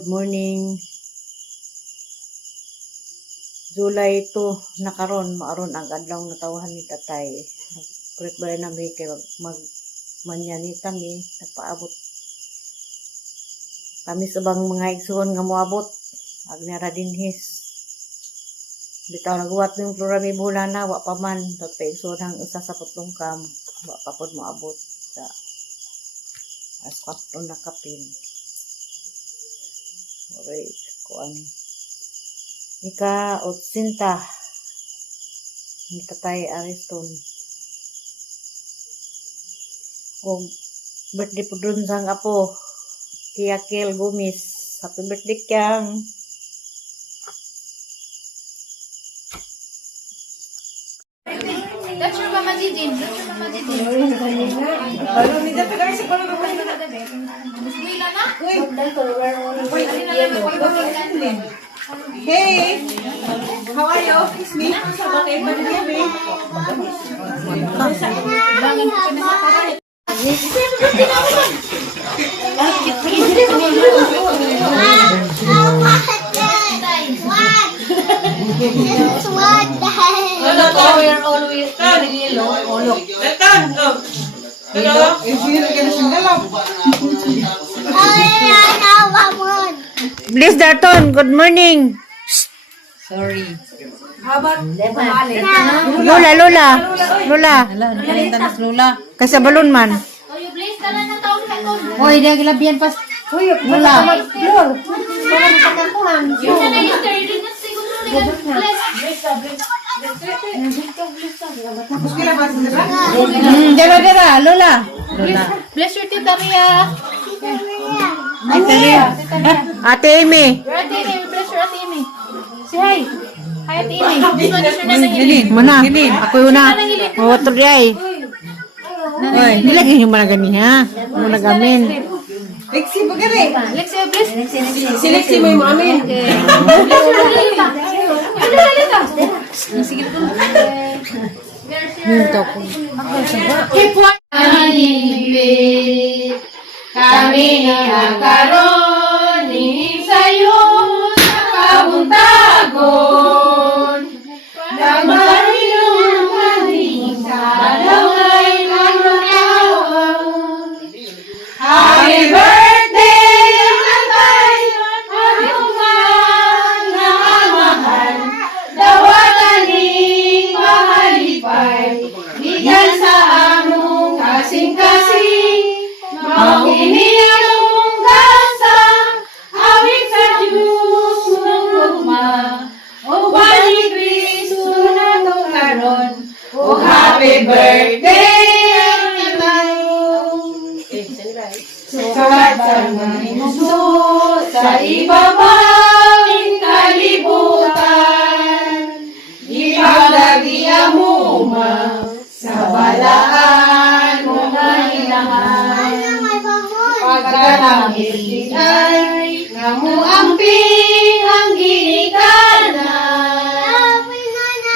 Good morning. July 2 na karon maaron ang adlaw na tawahan ni tatay. Nag-prepare na mi kay manyanita mi nagpaabot. Kami sa bang mga igsoon nga moabot. Agnara dinhis. Bitaw nagbuhat ng programi bulana wa pa man tatay igsoon hang usa sa putlong kam wa pa pod moabot sa aspat na kapin. Okay, kuan. Ika otsinta ni tatay Ariston. Kung birthday po dun sang apo, Kiakil Gumis. Happy birthday kyang. That's your Mama Didin. That's your Mama Didin. Balon ni dapat kasi balon mo tayo na dapat. Wala na? Hey, how are you? It's me. Okay, pa din kami. We're always yellow. Leton, go. Hello. Isira ka na sindalaw. Bless Darton, good morning. Habat. Lola. Kasi balon man. Oh, you bless ka lang na taon ka ko. Hoy, dia gilabian pas. Lola. Yun na na yung third na siguro bless. Muskila ba sila? Dara, Lola. Bless your tita Ria. Ate Amy. Your ate Amy, bless your ate Amy. Say hi. Hi ate Amy. This one is your nanay. Mana? Ako una. Water day. Oy, nilagay yung mga gani ha. Mga gamin. Lexi, bagari. Lexi, bless. Si Lexi mo yung amin. Bless your Lalita. Lalita. Sige to. Minto ko. Keep one. Kami nakaroon sa'yo sa kabuntagon. Nagmarilong kami sa laway nagmataon. Happy birthday, tatay! Anong na mahal? Dawataning mahalipay. Bigan sa among kasing-kasing. Mauginian mong gasa, awit sa Diyos nungugma. O bali Kristo na to karon, o happy birthday sukat sa mga muso sa ibabang kalibutan. Ipagdagi amuma sa balaan mo na ilangan. Pagkalangit ay namuamping ang ginikanan.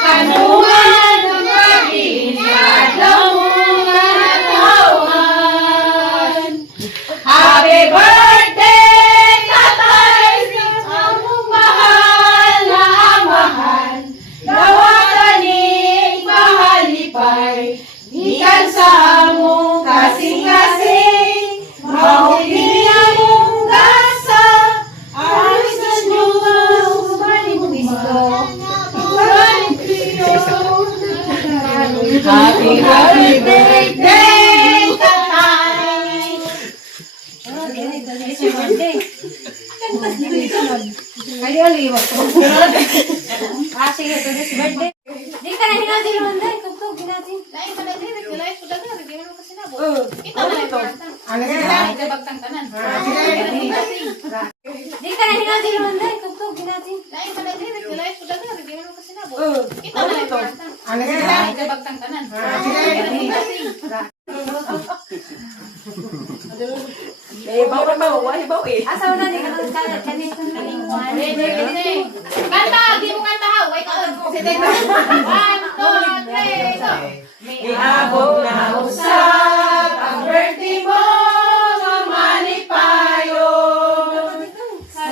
Kanuhan ang aking adlaw natawan. Happy birthday, tatay! Among mahal na amahan. Dawataning mahalipay. Ikan sa among kasing-kasing. Mahugin among gasa. Alis na Diyos, maling Kristo. Maling Kristo. Happy birthday, tatay! Sige, ito na si birthday. Di ka na hinati naman dahil. Tugtog, hinati. Lain ka na din. Nagkalain ko dagdag. Hindi mo naman kasi nabot. Ito na lang yung Ito bagtang tanan. Di ka na hinati naman dahil. Tugtog, hinati. Lain ka na din. Nagkalain ko dagdag. Hindi mo naman kasi nabot. Ito na lang yung Ito bagtang tanan. Eh, bawa ba? Why bawa eh? Asaw na, di ka nang kalat. Kanito na lingwan. Kanta! Di mo kanta ha. Wait, one, two, three, go! Iabot na usap ang birthday mo sa Manipayon. Sa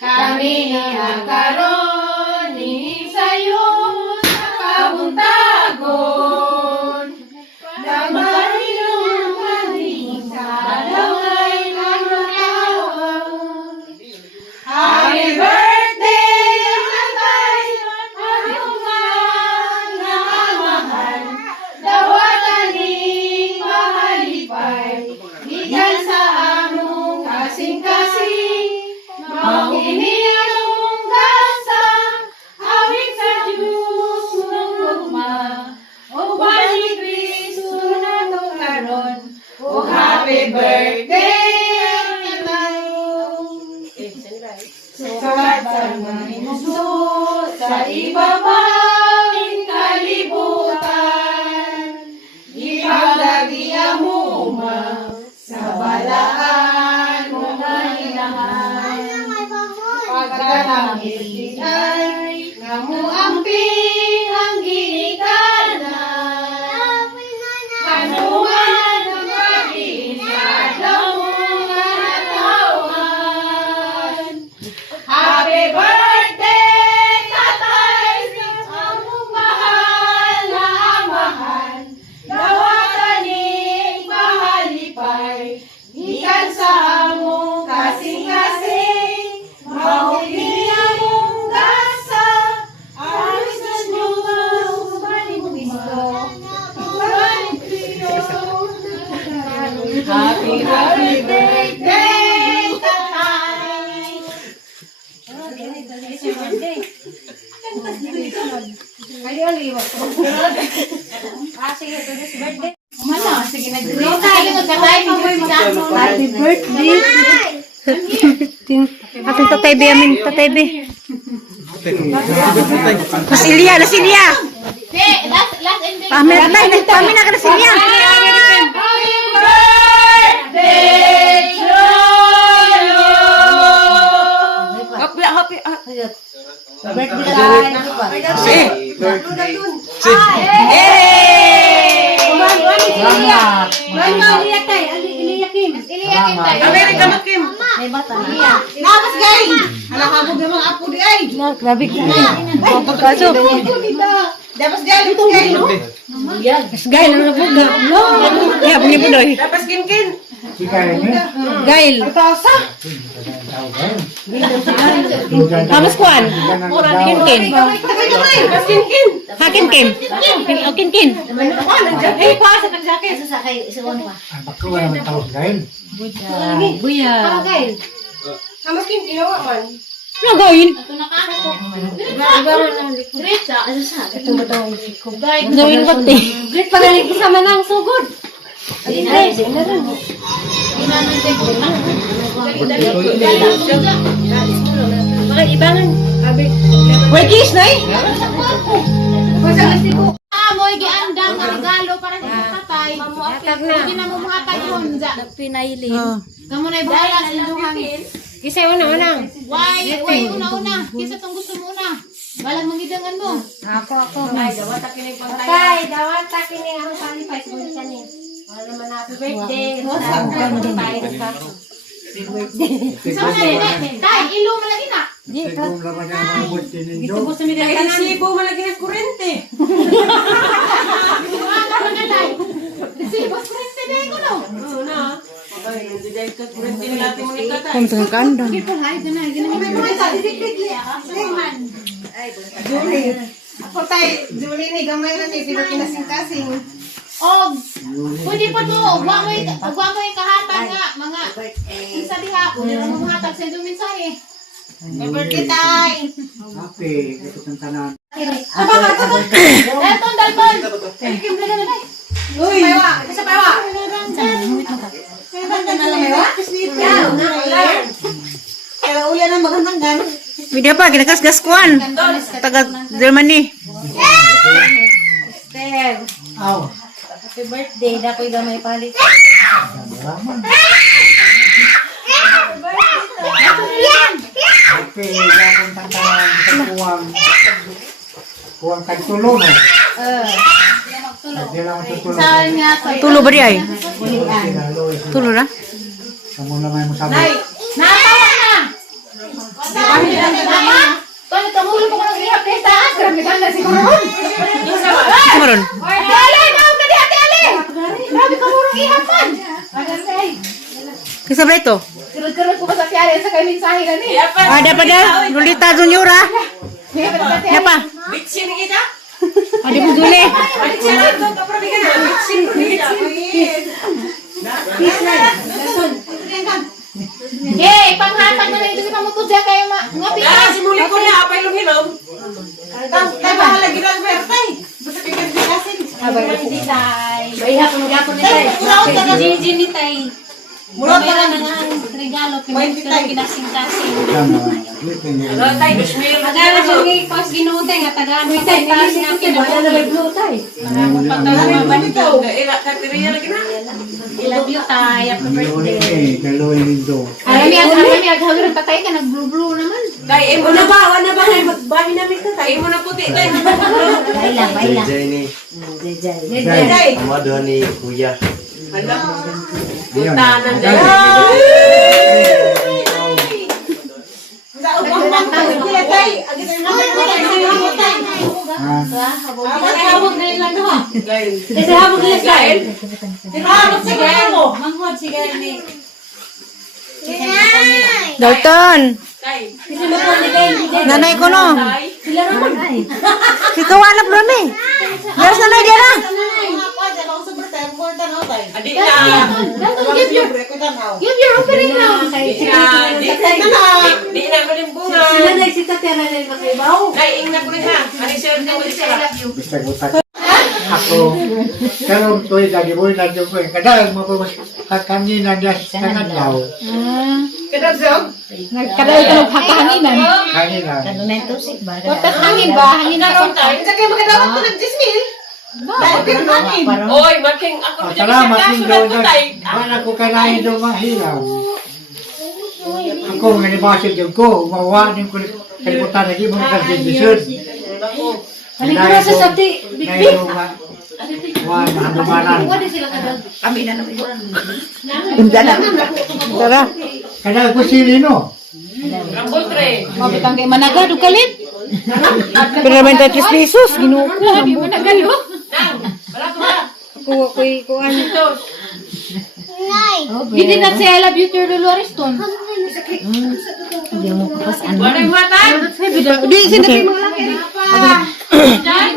kami nakaroon ni sa'yo sa kabuntagon. Nagbarilong kami sa daway naglawan. Happy birthday, Tatay! Anong mahal na mahal, dawataning mahalipay, gikan sa among kasing-kasing, maginiyong gasa, awit sa Diyos ng lugma, o balik Kristo na to karon, o happy birthday, Sukat sa mga mundo sa ibabang kalibutan, ipagdagiya mo sa balaan mo na inahan. Pagkalangit ay namuamping ang ginikanan, kanungan ang mag-iingat ang mga natawan. Happy birthday, Tatay! Among mahal na amahan, dawataning mahalipay, gikan sa among kasing-kasing, mahuli among gasa, alis na Diyos, ubaling Kristo, ubaling Kristo. Happy birthday, Tatay! Sige, today's birthday. Mana? Sige, Happy birthday. Ating Tatay Be, amin, Tatay Be. Mas Ilya, na si Ilya. Last and then. Amin na ka na si Ilya. Happy birthday to you. Grabe ka. Pagkaso. Dapat galing ito galing. Mas gail ang nabuga. Kaya punya po doy. Dapat kin. Gail. Hamas kuan. Kinkin. Dapat kin. Hakinkin. Kinkin. Eh, kuasa ng jacket. Bako naman tawag dahil. Buya. Hamas kin ginawa man. Ano gawin? Gawin ko te. Great pagaling kasama ng sugod. Bakit ibangan? Wait, is na eh. Amoy giandang nga regalo para sa tatay. Hindi na mo muhatag yun. Pinaili. Kamu na ibahala sa inyong Kisay una. Why una-una? Kisa tong gusto mo una. Balang mangidangan mo. Ako. Ay, dawat akin yung pantay. Tay, dawat takin ni ang palipay sa kanin. Wala naman happy birthday. Sa mga tay, ilo mo lagi na. Sigong laman niya ang mabot ninyo. Gusto mi Kaya tanan. isibo malagi ng kurente. Ano ka tay? Si boss presidente ko no. Oo na. Ay, hindi dahil ka kurente nila natin mo ni Tatay. Kuntang kanda. Ako tay, Julie ni gamay na ni pero kinasing-kasing. Og pwede pa to, ugwa mo yung kahatag nga mga isa diha, pwede na mo hatag sa inyong mensahe. Happy birthday tay. Happy, ito kang tanan. Dalton. Uy, payawa. Isa payawa. Kaya ulan ang magandang gano'n. Media pa ginakas-gas kuan. Taga Germany. Steve. Aw, Happy birthday, dakoy gamay palit. salamat. Happy, yapon kang tanan sa kuwang. Kuwang tagtulo no. Hindi lang tutulog. Tulo ba di ay? Tulo ra? Kamu naman mo sabi. Natawa na! Tol, kamulo ko ng ihap sa taas. Grabe ka na siguro. Maron. Ate Ale, naog na di Ate Ale. Grabe ka murong ihapan. Kisa ba ito? Karot-karot ko pa sa piyari sa kay mensahe na ni. Ada pa daw. Lolita Junior ah. Ya pa. Bitsin kita. Ada pun Juli. Bitsin ito. Kapag ka na. Bitsin kita. Yay, panghatag na lang ito si pamutudya kayo ngapit. Simuli ko niya. Apay lumilom. Tayo bahala ginag mertay. Basta pikas pikasin. Hindi tay. Ihapon ni tay. Gigi ni tay. Mulot May na na nga ang regalo pinasing-kasing. Tay, bismil. Magana siya ng pas ginuti nga tagaan mo tay taas nga kinabuhi. I love you tay. Happy birthday. Alam niya hagran patay ka nag-blue naman. Tay, imo na ba? Wala ba kayo magbahi namin ka? Tay, imo na puti. Tay, Baila. Jai ni, tay. Amado ni Kuya. Tanan dyan. Habog na yung ano ha? Kasi habog na Gael. Habog si Gael mo. Manghod si Gael ni. Dalton. Tay. Nanay ko no. Sila naman ay. Si Kawalap Lumi. Yes, nanay dia na. Adi na. Give your offering now. Di na malimbungan. Si Tatera na makibaw. Tay, ingna ko rin ha. Ano siya rin naman siya. Ako, karong tuwi lagi mo na dyan ko. Kadang mo po kanina niya sa kanadlaw. Kadal ka ng hakahanginan. Kanina. Bakit hangin ba? Hangin na ron tayo. Oy, making ako rin Salamat din daw na. tay. Wala ko kanahin daw mahilaw. Ako, nga nabasig yung ko. Mawa din ko kalimutan lagi mo nagkasindisyon. Ano ko nasa sati? Ngayon, wala na handumanan. Wala sila kadal. Tara. Kadang ko sili, no? Rambol tre. Mabitang kay Managa, dukalit. Pero naman 3 pesos. Ginuko. Sabi Managa, do. Wala ko ba? Kuhaan. Hindi na si I love you, Tio Dolores Ton. Wala yung mata. Di, sinabi mo lang. Hindi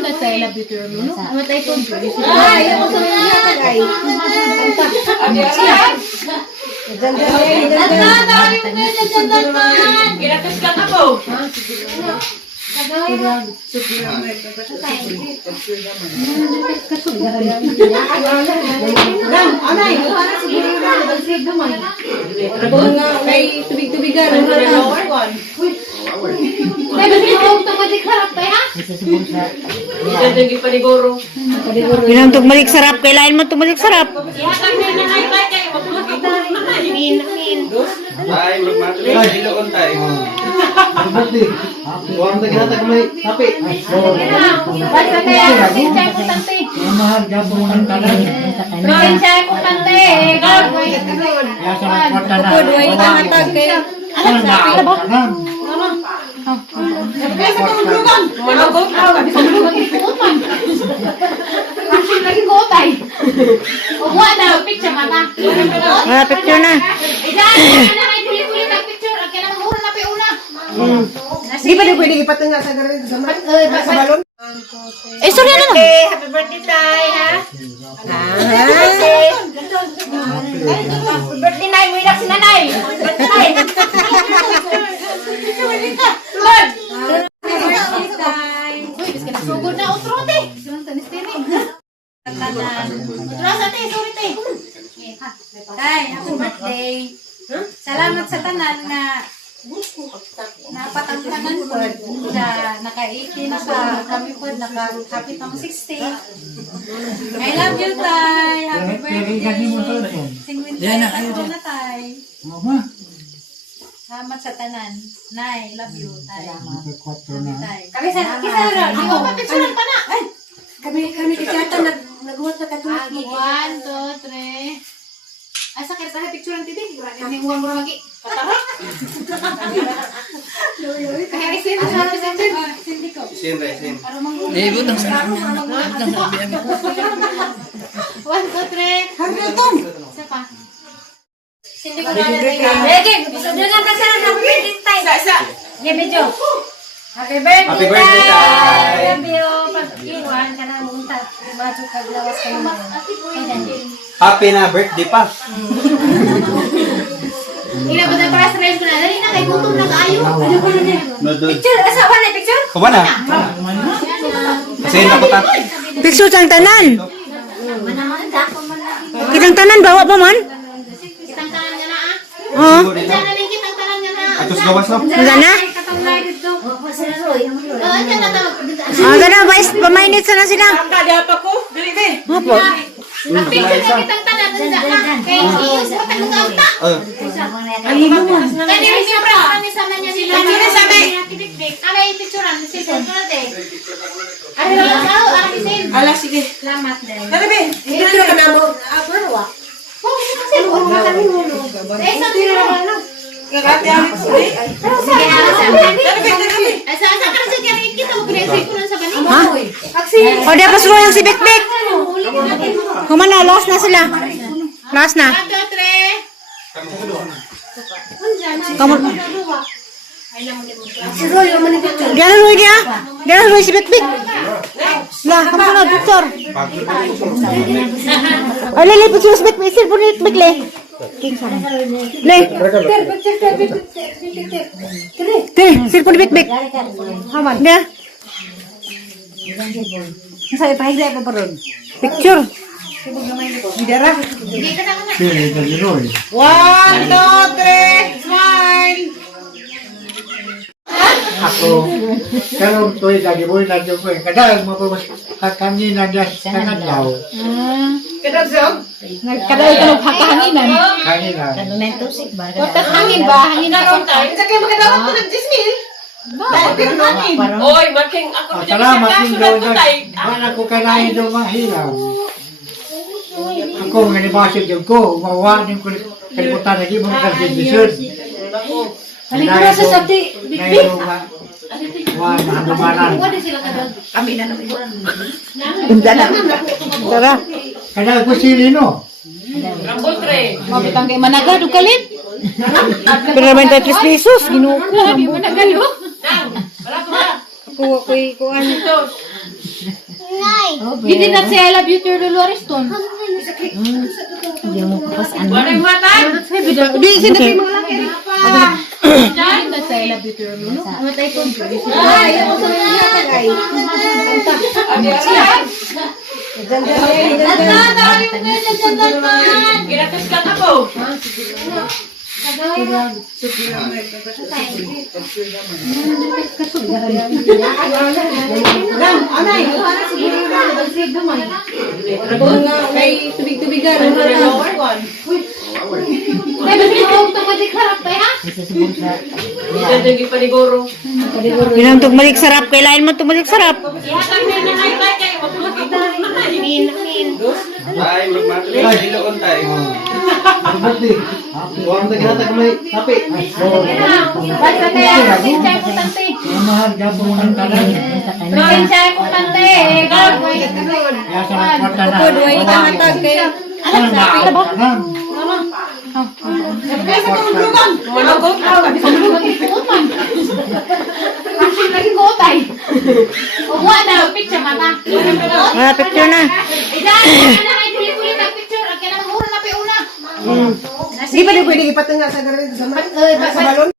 na si I love you, Tio Dolores. Amatay ko. Ay, ako sa mga tagay. Kinakas ka na po. May tubig-tubigan. May automatic harap tayo, ha? Ganda yung paniguro. Ginantog malik sarap. Kailangan mo tumalik sarap. Ihatag na yung nanay kayo. Magpulot na Min, min. Ay, magmatuli ang dilo kon tayo. Huwag na ginatag may tapi. Basta kaya, sinsya ko tante. Mahal, gabo mo ng tanan. Sinsya ko tante. Kaya sa nagporta na. Kudway ka matag kayo. Ano na? Tanan. Managot. Kasi lagi ko tay. Uwa na, picture mata. Ah, picture na. Idan, ano may tuloy-tuloy na picture. Ang kailangan mura na pa una. Di ba di pwede ipatunga sa garin sa balon? Eh, sorry na lang. Happy birthday, Tay, ha? Happy birthday na, mo inak si nanay. Birthday. Lord. Happy birthday, tay. Uy, bis ka na sugod na utrote. Sunod tanis tini. Utrote, te, sorry, te. Tay, happy birthday. Salamat sa tanan na napatangkanan po sa naka-18 sa kami po nakakapit ng 60. I love you, Tay. Happy birthday. Singwin tayo ako na, Tay. Mama. Salamat sa tanan. Nay, love you, Tay. Nagkotro na. Tay. Kami sa kisara. Di ko pa-picturean pa na. Ay. Kami kisara naghuwat sa katulik. 1, 2, 3. Asa kaya tayo picture ang titik? Kasi huwag mo na lagi. Kaya resin na sa resin. Hindi ko. Sin, resin. Butang sa akin. 1, 2, 3. Hanggang Isa pa. Hindi ko na nalagay. Lagi, doon ka sa happy birthday tayo. Yeah, medyo. Happy birthday, Happy birthday, Tay. Love you. Pag-iwan ka na munta. Masok ka lawas ka naman. Happy na birthday pa. Ina ba tayo para sa rest ko na? Dali na, kay gutom na kaayo. Nodod. Picture, asa ba na picture? Kumana. Kasi ako ta. Picture sang tanan. Manaman, dako man lagi. Kitang tanan bawa pa man. Kitang tanan nga na ah. Oh. Diyan na lang kitang tanan nga na. Atos gawas no. Gana? Katong na dito. Oo, diyan na tawag. Ah, gana ba pamainit sana sila. Opo. Ang picture na kitang tanan nga na. Kay iyos pa tayo ngauta. Kani rin yung pra. Kani sama niya sila. Kani rin sama. Alay picturean si Sen ko na te. Ano lang sao? Ano bisin? Ala, sige. Salamat din. Dali, be. Picture ka na mo. Eh, sa tira na. Kakati ang itsuri. Sige, alas ang Dali, be, dali. Ay, sa kasi kaya kita mo pinag-save ko lang sa bani. Ha? O, di pa sulo yung si Bek-Bek. Kumana, last na sila. Last na. 1, 2, 3. Kamu. Gana Roy dia. Gana Roy si Bek-Bek. Lah, kamu na doktor. Oh, le picture si Bek-Bek. Sir, punit Bek le. Le. Te, sir punit Bek-Bek. Haman. Dia. Saya pahig pa ron. Picture. Bidara. Hindi ka na nga. Pili na si Roy. 1, 2, 3. Smile. Ako, karon to'y gagiboy na dyan ko. Kadang mo pa kanina niya sa daw. Kadagsaw? Kadal ka magkakahanginan. Kanina. Tapos hangin ba? Hangin na ron tayo. Isa kayo magkadawat ko ng 10,000. Bakit ang hangin? Oy, making ako mo Salamat din daw ko na. tay. Wala ko kanain daw mahilaw. Ako nga nabasig yung ko. Umawa din ko. Kalimutan lagi mo nagkasibisyon. Halika na sa sati. Ngayon nga. Wala na hanumanan. Wala sila ka doon. Tara. Kadang ko sili no. Rambol tre. Mabitang kay Managa, dukalit. Pero 23 pesos. Ginuko. Managa, do. Nang, wala ko ba? Ako ko'y kuan. Ito. Hindi na siya I love you to Dolores Ton. Wala yung matan. Di, sinabi mo lang. Hindi na siya I love you to Dolores. Amatay ko. Ay, ako sa mga tagay. Kinakas ka na po. May tubig-tubigan. Ay, ito ka di harap tayo ha? Ito yung paniguro. Bilang tugmalik sarap. Kailain mo tugmalik sarap. Ihatag na yung nanay kay matulog na tayo. Ay, magmatuloy. Dilo kon tayo. Birthday. Huwag na ginatag may happy. Basta kaya, sinsya ko tante. Mahal gapo mo ng tanan. Sinsya ko tante. Kaya sa kwarta na. Way ka matag kay. Ano na ako tanan? Lagi ko tay. Uwa na, picture mata. Ah, picture na. Ida, ano may tuloy-tuloy na picture. Kaya naman mura na pa una. Di ba di pwede ipatunga sa garin sa balon?